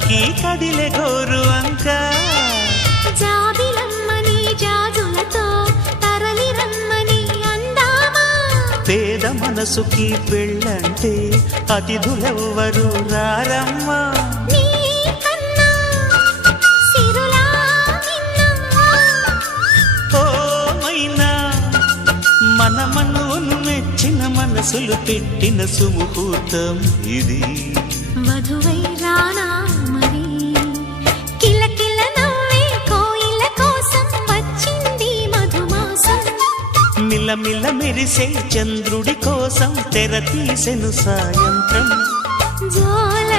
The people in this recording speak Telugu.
పల్లకి కదిలే గోరు అంక జాబిలమ్మని జాజులతో తరలి రమ్మని అందామా పేద మనసుకి పెళ్ళంటే అతిథులెవ్వరు రారమ్మా మన మనవును మెచ్చిన మనసులు పెట్టిన సుముహూర్తం ఇది వధువై రానా మరి కిలకిల నవ్వే కోయిల కోసం వచ్చింది మధుమాసం మిలమిల మెరిసే చంద్రుడి కోసం తెర తీసెను సాయంత్రం జోల